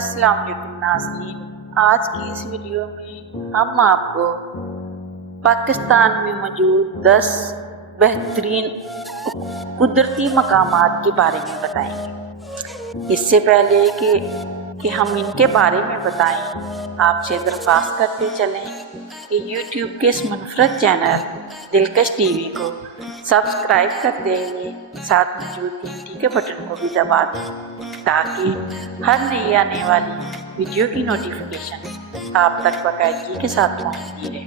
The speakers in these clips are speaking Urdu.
السلام علیکم ناظرین، آج کی اس ویڈیو میں ہم آپ کو پاکستان میں موجود 10 بہترین قدرتی مقامات کے بارے میں بتائیں گے۔ اس سے پہلے کہ ہم ان کے بارے میں بتائیں، آپ سے درخواست کرتے چلیں کہ یوٹیوب کے اس منفرد چینل دلکش ٹی وی کو سبسکرائب کر دیں، ساتھ موجود گھنٹی کے بٹن کو بھی دبا دیں تاکہ ہر نئی آنے والی ویڈیو کی نوٹیفیکیشن آپ تک باقاعدگی کے ساتھ پہنچتی رہے۔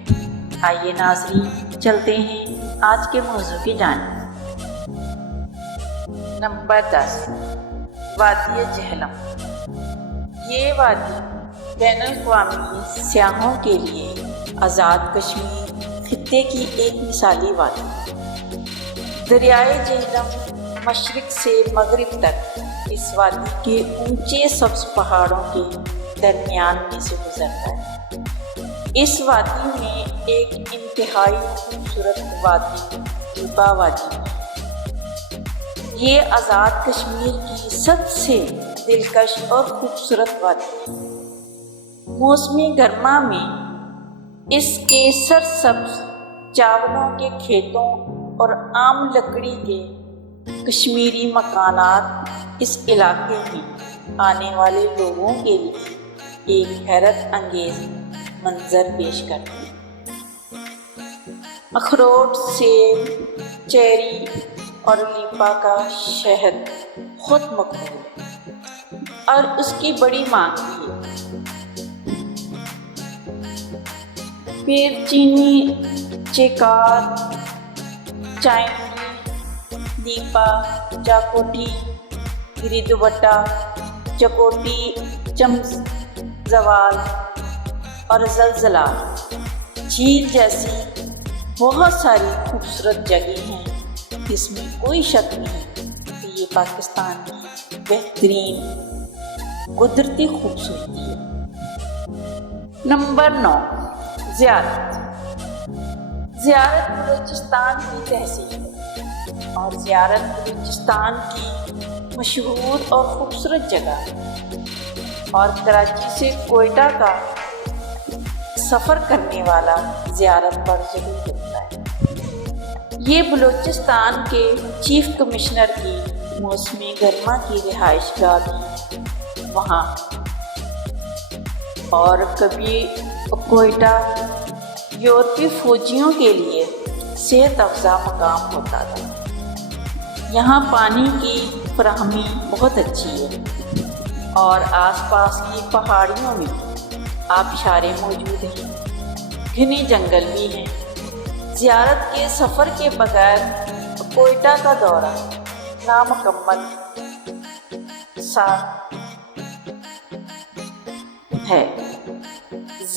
آئیے ناظرین، چلتے ہیں آج کے موضوع کی جانب۔ نمبر 10، وادی جہلم۔ یہ وادی بین الاقوامی سیاحوں کے لیے آزاد کشمیر خطے کی ایک مثالی وادی ہے۔ دریائے جہلم مشرق سے مغرب تک اس وادی کے اونچے سبز پہاڑوں کے درمیان میں سے گزرتا ہے۔ اس وادی میں ایک انتہائی خوبصورت وادی دیپا وادی ہے۔ یہ آزاد کشمیر کی سب سے دلکش اور خوبصورت وادی ہے۔ موسم گرما میں اس کے سرسبز چاولوں کے کھیتوں اور عام لکڑی کے کشمیری مکانات اس علاقے میں آنے والے لوگوں کے لیے ایک حیرت انگیز منظر پیش کرتے ہیں۔ اخروٹ، سیب، چیری اور لیپا کا شہد بہت مقبول ہے اور اس کی بڑی مانگ بھی ہے۔ پھر چینی، چیکار، چائنی، لیپا، چاکوٹی، گری دوپٹہ، چکوٹی، چمزوال اور زلزلہ جھیل جیسی بہت ساری خوبصورت جگہیں ہیں۔ اس میں کوئی شک نہیں کہ یہ پاکستان کی بہترین قدرتی خوبصورتی ہے۔ نمبر 9، زیارت۔ زیارت بلوچستان کی تہذیب ہے اور زیارت بلوچستان کی مشہور اور خوبصورت جگہ ہے، اور کراچی سے کوئٹہ کا سفر کرنے والا زیارت پر ضرور جاتا ہے۔ یہ بلوچستان کے چیف کمشنر کی موسم گرما کی رہائش گاہ بھی وہاں، اور کبھی کوئٹہ یورپی فوجیوں کے لیے صحت افزا مقام ہوتا تھا۔ یہاں پانی کی فراہمی بہت اچھی ہے اور آس پاس کی پہاڑیوں میں آبشاریں موجود ہیں، گھنے جنگل بھی ہیں۔ زیارت کے سفر کے بغیر کوئٹہ کا دورہ نامکمل سا ہے۔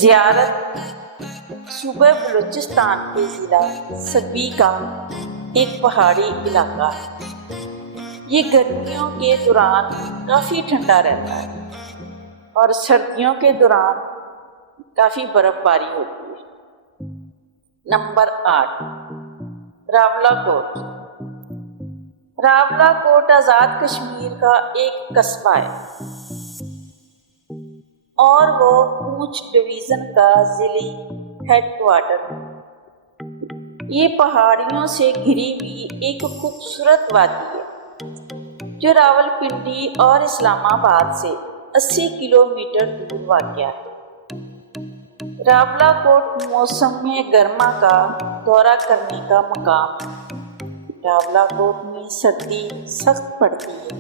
زیارت صوبہ بلوچستان کے ضلع سبی کا ایک پہاڑی علاقہ ہے۔ یہ گرمیوں کے دوران کافی ٹھنڈا رہتا ہے اور سردیوں کے دوران کافی برف باری ہوتی ہے۔ نمبر 8، راولاکوٹ۔ راولاکوٹ آزاد کشمیر کا ایک قصبہ ہے اور وہ پونچھ ڈویژن کا ضلعی ہیڈ کوارٹر ہے۔ یہ پہاڑیوں سے گھری ہوئی ایک خوبصورت وادی ہے جو راولپنڈی اور اسلام آباد سے 80 کلومیٹر دور واقع ہے۔ راولاکوٹ موسم گرما کا دورہ کرنے کا مقام ہے۔ راولاکوٹ میں سردی سخت پڑتی ہے۔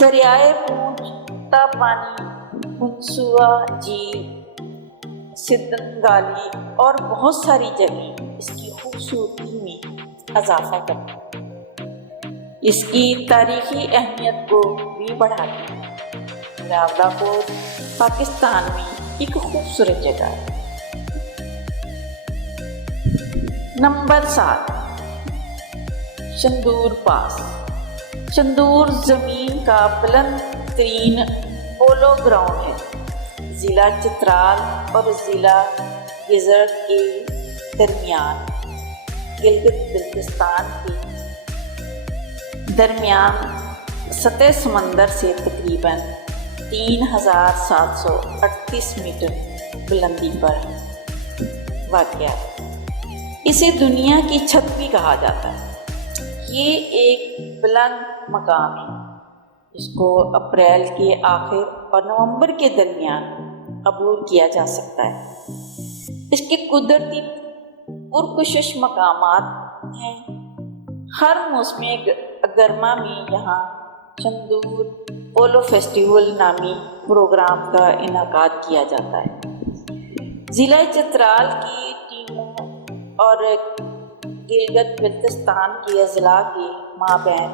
دریائے پونچھ، تاپانی، ہنسوا جھیل، سدنگالی اور بہت ساری جگہیں اس کی خوبصورتی میں اضافہ کرتی ہیں، اس کی تاریخی اہمیت کو بھی بڑھاتی ہیں۔ راولاکوٹ پاکستان میں ایک خوبصورت جگہ ہے۔ نمبر 7، چندور پاس۔ چندور زمین کا بلند ترین پولو گراؤنڈ ہے، ضلع چترال اور ضلع گیزر کے درمیان، گلگت بلتستان کے درمیان سطح سمندر سے تقریباً 3738 میٹر بلندی پر واقع ہے۔ اسے دنیا کی چھت بھی کہا جاتا ہے۔ یہ ایک بلند مقام ہے جس کو اپریل کے آخر اور نومبر کے درمیان عبور کیا جا سکتا ہے۔ اس کے قدرتی پرکشش مقامات ہیں۔ ہر موسم گرما میں یہاں چندور پولو فیسٹیول نامی پروگرام کا انعقاد کیا جاتا ہے۔ ضلع چترال کی ٹیموں اور گلگت بلتستان کے اضلاع کے مابین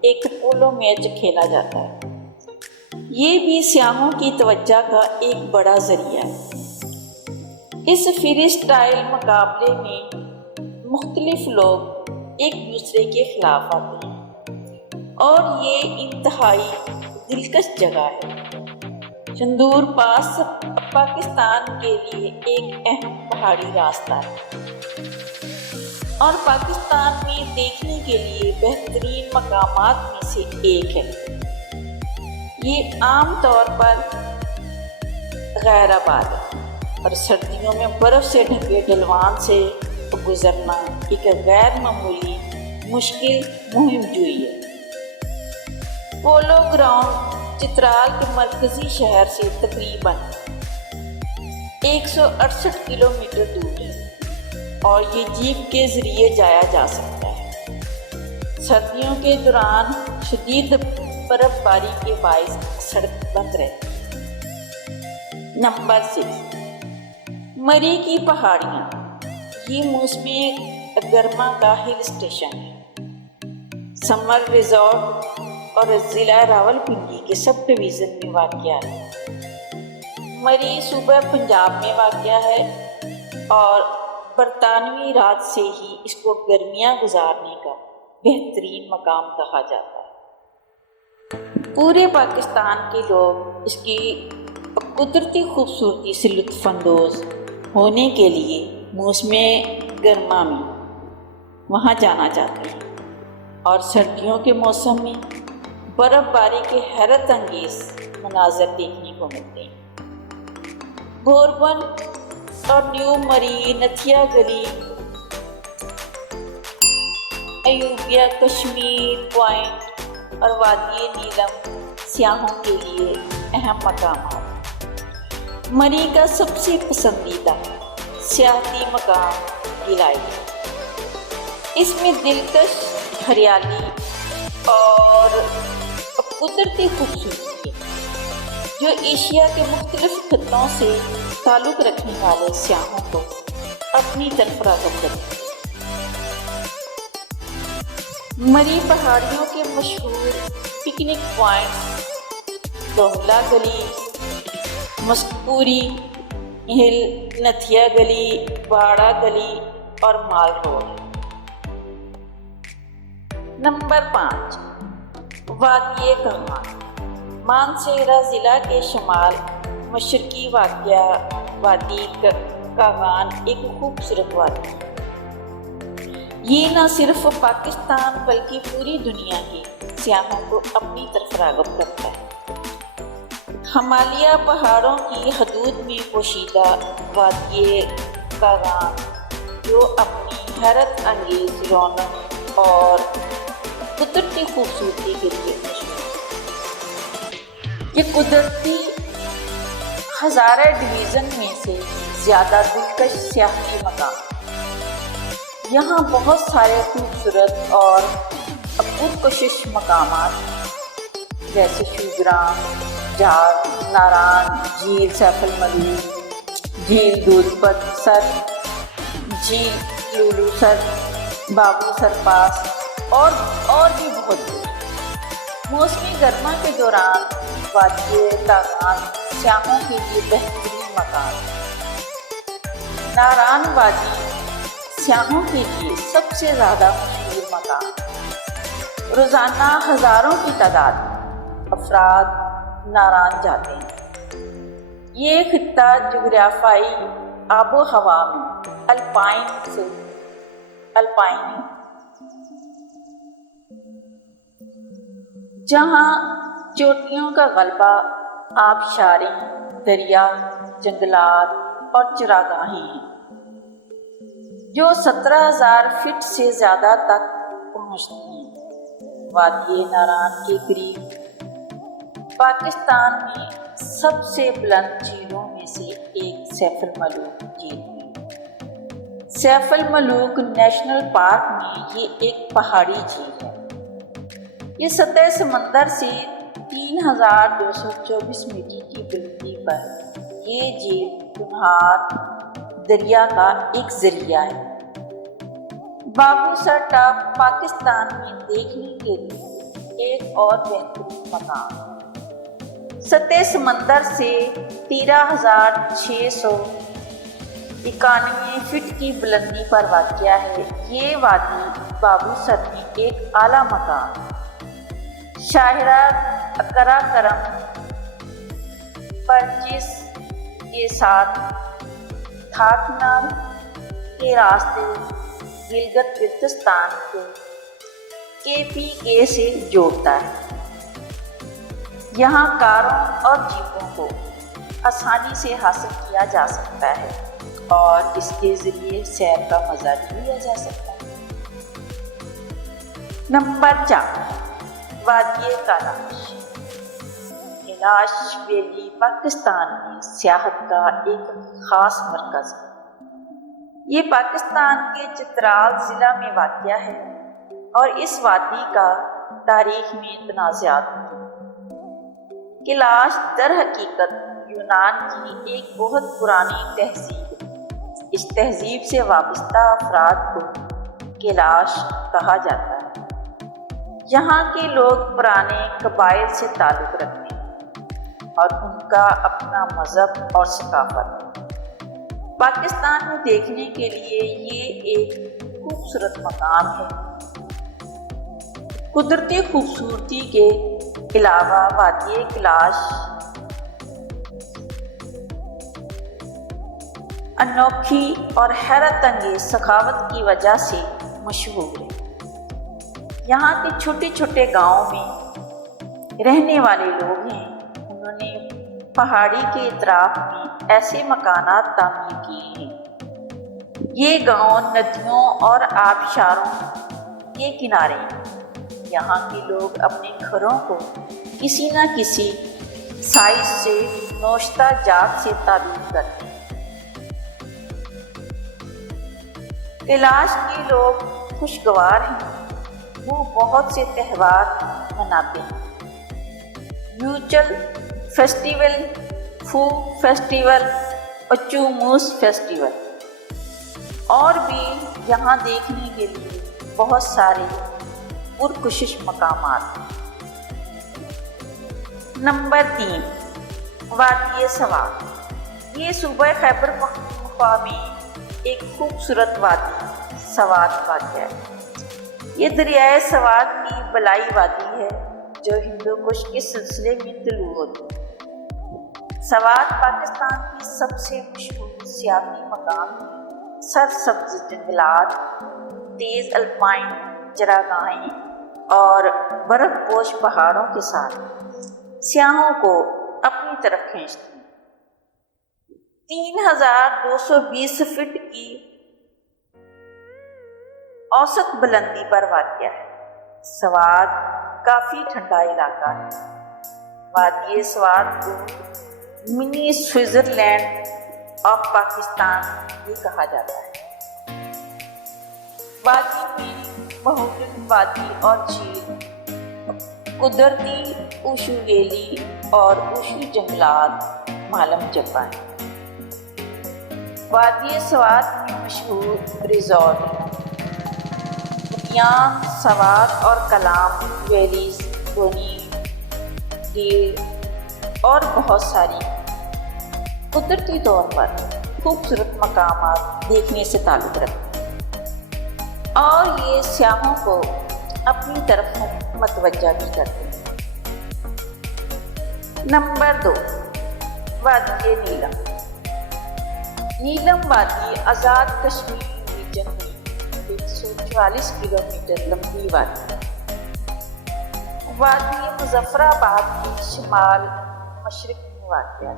ایک پولو میچ کھیلا جاتا ہے۔ یہ بھی سیاحوں کی توجہ کا ایک بڑا ذریعہ ہے۔ اس فری اسٹائل مقابلے میں مختلف لوگ ایک دوسرے کے خلاف آتے ہیں اور یہ انتہائی دلکش جگہ ہے۔ چندور پاس پاکستان کے لیے ایک اہم پہاڑی راستہ ہے اور پاکستان میں دیکھنے کے لیے بہترین مقامات میں سے ایک ہے۔ یہ عام طور پر غیر آباد ہے اور سردیوں میں برف سے ڈھکے ڈھلوان سے گزرنا ایک غیر معمولی مشکل مہم جوئی ہے۔ پولو گراؤنڈ چترال کے مرکزی شہر سے تقریباً 168 کلومیٹر دور ہے اور یہ جیپ کے ذریعے جایا جا سکتا ہے۔ سردیوں کے دوران شدید برف باری کے باعث سڑک بند رہتی ہے۔ نمبر 6، مری کی پہاڑیاں۔ یہ موسم گرما کا ہل اسٹیشن ہے۔ سمر ریزورٹ اور ضلع راولپنڈی کے سب ڈویژن میں واقع ہے۔ مری صوبہ پنجاب میں واقع ہے اور برطانوی راج سے ہی اس کو گرمیاں گزارنے کا بہترین مقام کہا جاتا ہے۔ پورے پاکستان کے لوگ اس کی قدرتی خوبصورتی سے لطف اندوز ہونے کے لیے موسم گرما میں وہاں جانا چاہتے ہیں اور سردیوں کے موسم میں برف باری کے حیرت انگیز مناظر دیکھنے کو ملتے ہیں۔ گوربن اور نیو مری، نتھیا گلی، ایوبیا، کشمیر پوائنٹ اور وادی نیلم سیاحوں کے لیے اہم مقامات۔ مری کا سب سے پسندیدہ سیاحتی مقام گیلائی ہے۔ اس میں دلکش ہریالی اور قدرتی خوبصورتی ہے جو ایشیا کے مختلف خطوں سے تعلق رکھنے والے سیاحوں کو اپنی طرف راغب کرتی ہے۔ مری پہاڑیوں کے مشہور پکنک پوائنٹس دوہلا گلی، مسکوری ہل، نتھیا گلی، باڑہ گلی اور مال روڈ۔ نمبر 5، وادی کاغان۔ مانسہرہ ضلع کے شمال مشرقی واقع وادی کاغان ایک خوبصورت وادی ہے۔ یہ نہ صرف پاکستان بلکہ پوری دنیا کے سیاحوں کو اپنی طرف راغب کرتا ہے۔ ہمالیہ پہاڑوں کی حدود میں پوشیدہ وادی کاغان جو اپنی حیرت انگیز رونق اور قدرتی خوبصورتی کے لیے مشہور ہے۔ یہ قدرتی ہزارہ ڈویژن میں سے زیادہ دلکش سیاحتی مقام۔ یہاں بہت سارے خوبصورت اور پرکشش مقامات جیسے شوگرام، جھاگ، ناران، جھیل سیف الملول، جھیل دودھ پت سر، جھیل لولو سر، بابو سر پاس اور بھی بہت کچھ۔ موسم گرما کے دوران وادی کاغان سیاحوں کے لیے بہترین مقام ہے۔ ناران وادی سیاحوں کے لیے سب سے زیادہ مشہور مقام۔ روزانہ ہزاروں کی تعداد افراد ناران جاتے ہیں۔ یہ خطہ جغرافیائی آب و ہوا میں الپائن ہے۔ جہاں چوٹیوں کا غلبہ آبشاریں، دریا، جنگلات اور چراگاہیں ہیں جو 17,000 فٹ سے زیادہ تک پہنچتی ہیں۔ وادی ناران کے قریب پاکستان میں سب سے بلند جھیلوں میں سے ایک سیف الملوک جھیل ہے۔ سیف الملوک نیشنل پارک میں یہ ایک پہاڑی جھیل ہے۔ یہ سطح سمندر سے 3,224 میٹر کی بلندی پر یہ جھیل کنہار دریا کا ایک ذریعہ ہے۔ بابو سر ٹاپ پاکستان میں دیکھنے کے لیے ایک اور بہترین مقام سطح سمندر سے 13,691 فٹ کی بلندی پر واقع ہے۔ یہ وادی بابو سر میں ایک اعلیٰ مقام شاہراہ اکرا کرم پرچیز کے ساتھ تھاکنر کے راستے گلگت بلتستان کو KPK سے جوڑتا ہے۔ یہاں کاروں اور جیپوں کو آسانی سے حاصل کیا جا سکتا ہے اور اس کے ذریعے سیر کا مزہ بھی لیا جا سکتا ہے۔ نمبر 4، وادی کیلاش۔ کیلاش ویلی پاکستان میں سیاحت کا ایک خاص مرکز ہے۔ یہ پاکستان کے چترال ضلع میں واقع ہے اور اس وادی کا تاریخ میں تنازعات ہیں۔ کیلاش در حقیقت یونان کی ایک بہت پرانی تہذیب ہے۔ اس تہذیب سے وابستہ افراد کو کیلاش کہا جاتا ہے۔ یہاں کے لوگ پرانے قبائل سے تعلق رکھتے ہیں اور ان کا اپنا مذہب اور ثقافت ہے۔ پاکستان میں دیکھنے کے لیے یہ ایک خوبصورت مقام ہے۔ قدرتی خوبصورتی کے علاوہ وادی کیلاش انوکھی اور حیرت انگیز سخاوت کی وجہ سے مشہور ہے۔ یہاں کے چھوٹے چھوٹے گاؤں میں رہنے والے لوگ ہیں۔ انہوں نے پہاڑی کے اطراف میں ایسے مکانات تعمیر کیے ہیں۔ یہ گاؤں ندیوں اور آبشاروں کے کنارے ہیں۔ یہاں کے لوگ اپنے گھروں کو کسی نہ کسی سائز سے نوشتہ جات سے تعبیر کرتے ہیں۔ کیلاش کے لوگ خوشگوار ہیں۔ وہ بہت سے تہوار مناتے ہیں۔ یوچل فیسٹیول، فو فیسٹیول، اچوموس فیسٹیول اور بھی یہاں دیکھنے کے لیے بہت سارے پرکشش مقامات ہیں۔ نمبر 3، وادی سوات۔ یہ صوبہ خیبر پختونخوا میں ایک خوبصورت وادی سوات واقع ہے۔ یہ دریائے سوات کی بلائی وادی ہے جو ہندو کش کے سلسلے میں طلوع ہوتی ہے۔ سوات پاکستان کی سب سے مشہور سیاحتی مقام ہے۔ سرسبز جنگلات، تیز الپائن چراگاہیں اور برف پوش پہاڑوں کے ساتھ سیاحوں کو اپنی طرف کھینچتی ہیں۔ 3,220 فٹ کی اوسط بلندی پر واقع ہے۔ سوات کافی ٹھنڈا علاقہ ہے۔ وادی سوات کو منی سوئٹزرلینڈ آف پاکستان بھی کہا جاتا ہے۔ وادی میں بہوٹن وادی اور جھیل، قدرتی اوشو ویلی اور اوشو جنگلات معلوم جگہ ہیں۔ وادی سوات میں مشہور ریزورٹ یہاں سوات اور کلام ویلیز، گونی ڈیر اور بہت ساری قدرتی طور پر خوبصورت مقامات دیکھنے سے تعلق رکھتے ہیں اور یہ سیاحوں کو اپنی طرف متوجہ بھی کرتے ہیں۔ نمبر 2، وادی نیلم۔ نیلم وادی آزاد کشمیر ریجن میں 144 کلومیٹر لمبی وادی ہے۔ وادی مظفر آباد کے شمال مشرق میں واقع ہے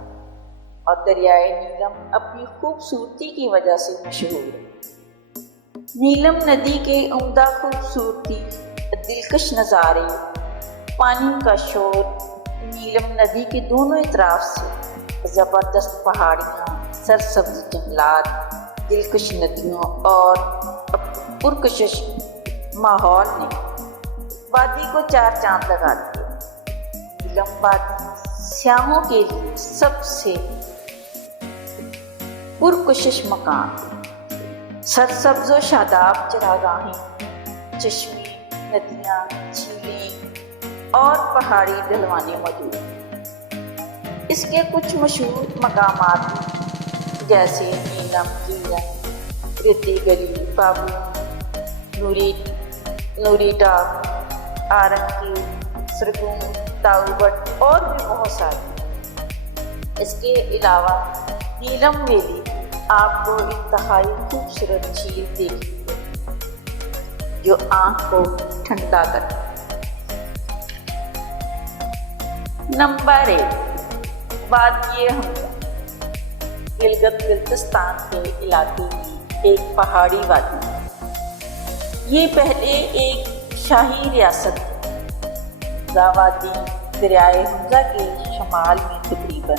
اور دریائے نیلم اپنی خوبصورتی کی وجہ سے مشہور ہے۔ نیلم ندی کے عمدہ خوبصورتی، دلکش نظارے، پانی کا شور، نیلم ندی کے دونوں اطراف سے زبردست پہاڑیاں، سرسبز جنگلات، دلکش ندیوں اور پرکشش ماحول نے وادی کو چار چاند لگا دیے۔ نیلم وادی سیاحوں کے لیے سب سے پرکشش مقام، سرسبز و شاداب چراگاہیں، چشمے، ندیاں، جھیلیں اور پہاڑی ڈھلوانے موجود ہیں۔ اس کے کچھ مشہور مقامات جیسے نیلم کیرن، ریتی گلی، بابو نوریٹا، آرنگی، سرگون، تاؤبٹ اور بھی بہت سارے۔ اس کے علاوہ نیلم ویلی آپ کو انتہائی خوبصورت جھیل دیکھتی ہے جو آنکھ کو ٹھنڈا کرتی ہے۔ نمبر 1، وادی حمزہ، گلگت بلتستان کے علاقے کی ایک پہاڑی وادی ہے۔ یہ پہلے ایک شاہی ریاست تھی۔ وادی دریائے حمزہ کے شمال میں تقریباً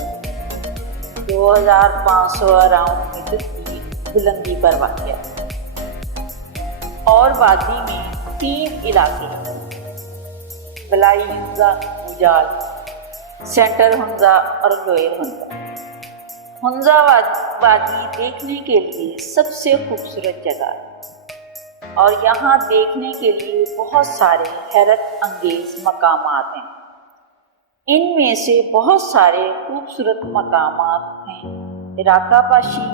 2500 اراؤنڈ میٹر کی بلندی پر واقع ہے اور وادی میں 3 علاقے ہیں: بلائی حمزہ، مجال، سینٹر حمزہ اور لوئر حمزہ۔ حمزہ وادی دیکھنے کے لیے سب سے خوبصورت جگہ ہے اور یہاں دیکھنے کے لیے بہت سارے حیرت انگیز مقامات ہیں۔ ان میں سے بہت سارے خوبصورت مقامات ہیں: عراقہ پاشی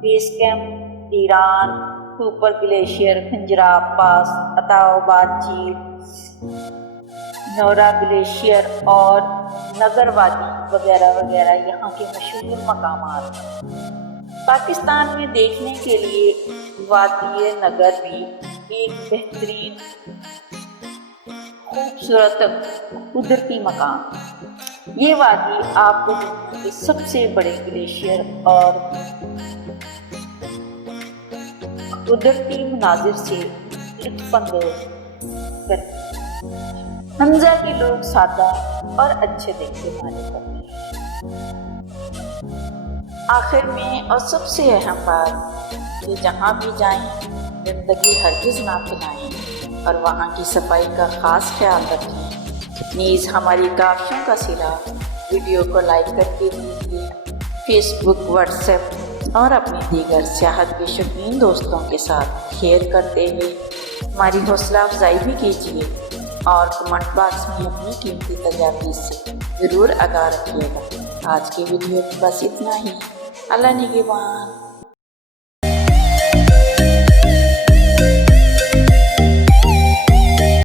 بیس کیمپ، ایران، کوپر گلیشیئر، کھنجراب پاس، عطاؤباد جھیل، نورا گلیشیئر اور نگر وادی وغیرہ وغیرہ یہاں کے مشہور مقامات ہیں۔ پاکستان میں دیکھنے کے لیے وادی نگر بھی ایک بہترین خوبصورت قدرتی مقام ہے۔ یہ وادی آپ کو دنیا کے سب سے بڑے گلیشیئر اور قدرتی مناظر سے لطف اندوز کرتی ہے۔ حمزہ کے لوگ سادہ اور اچھے دل کے مالک ہوتے ہیں۔ آخر میں اور سب سے اہم بات کہ جہاں بھی جائیں گندگی ہرگز نہ پھیلائیں اور وہاں کی صفائی کا خاص خیال رکھیں۔ نیز ہماری کاوشوں کا سلا ویڈیو کو لائک کر کے دیجیے، فیس بک، واٹس ایپ اور اپنی دیگر سیاحت کے شوقین دوستوں کے ساتھ شیئر کرتے ہوئے ہماری حوصلہ افزائی بھی کیجیے اور کمنٹ باکس میں اپنی قیمتی تجاویز سے ضرور آگاہ رکھیے گا۔ آج کی ویڈیو بس اتنا ہی۔ اللہ نگہبان۔